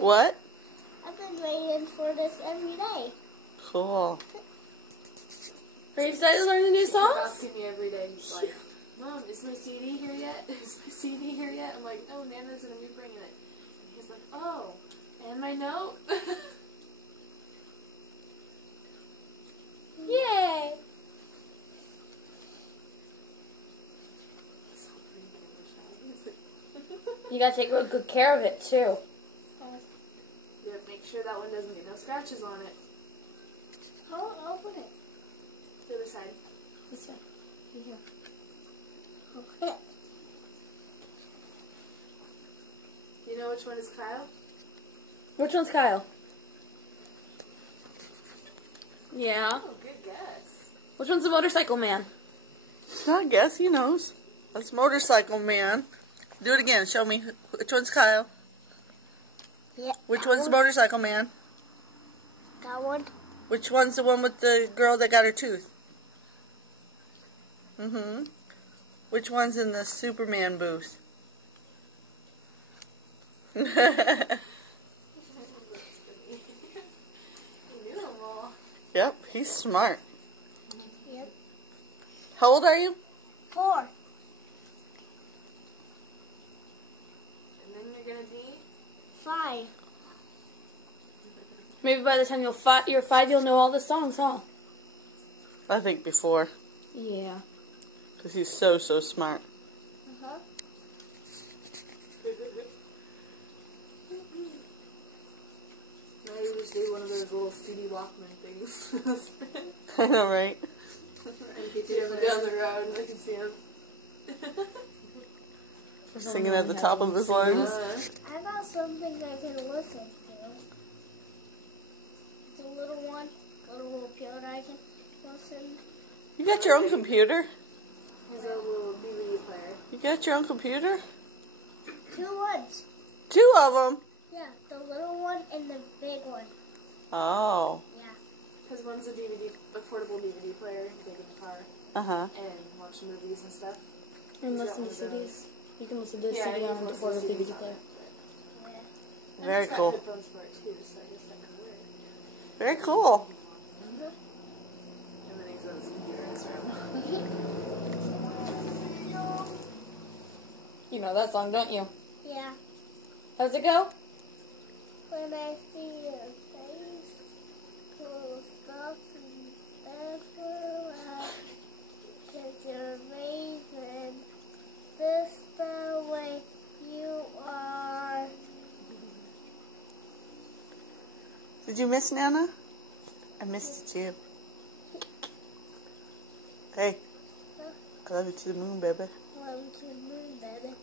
What? I've been waiting for this every day. Cool. Are you excited to learn the new He's songs? asking me every day. He's like, Mom, is my CD here yet? Is my CD here yet? I'm like, no, Nana's going to be bringing it. And he's like, oh, and my note? Yay! You gotta take real good care of it, too. Yeah, make sure that one doesn't get no scratches on it. I'll open it. The other side. This way. Here. Okay. You know which one is Kyle? Which one's Kyle? Yeah. Oh, good guess. Which one's the motorcycle man? I guess he knows. That's Motorcycle Man. Do it again. Show me. Which one's Kyle? Yeah. Which one's the Motorcycle Man? That one. Which one's the one with the girl that got her tooth? Which one's in the Superman booth? You knew them all. Yep, he's smart. Yep. How old are you? 4. And then you're going to be? 5. Maybe by the time you're 5, you'll know all the songs, huh? I think before. Yeah. Because he's so smart. Uh-huh. Now you just do one of those little CD Walkman things. I know, right? And get you down the road and I can see him. Singing at the top of his lungs. I got something I can listen to. It's a little one. Got a little computer I can listen. You got your own computer? He's a little DVD player. You got your own computer? 2 ones. 2 of them? Yeah, the little one and the big one. Oh. Yeah. Because one's a portable DVD player you take in the car Uh-huh. and watch movies and stuff. And He's listen got to one of CDs. You can listen to Yeah, CD you on can the listen to portable CDs DVD on player. it, Yeah. but- Very And it's cool. got headphones for it too, so I guess that could work. Very cool. And then he's on his computer in his room. You know that song, don't you? Yeah. How's it go? When I see your face, close up and go out. 'Cause you're amazing. This the way you are. Did you miss Nana? I missed it too. Hey, I love you to the moon, baby. Love to the moon, baby.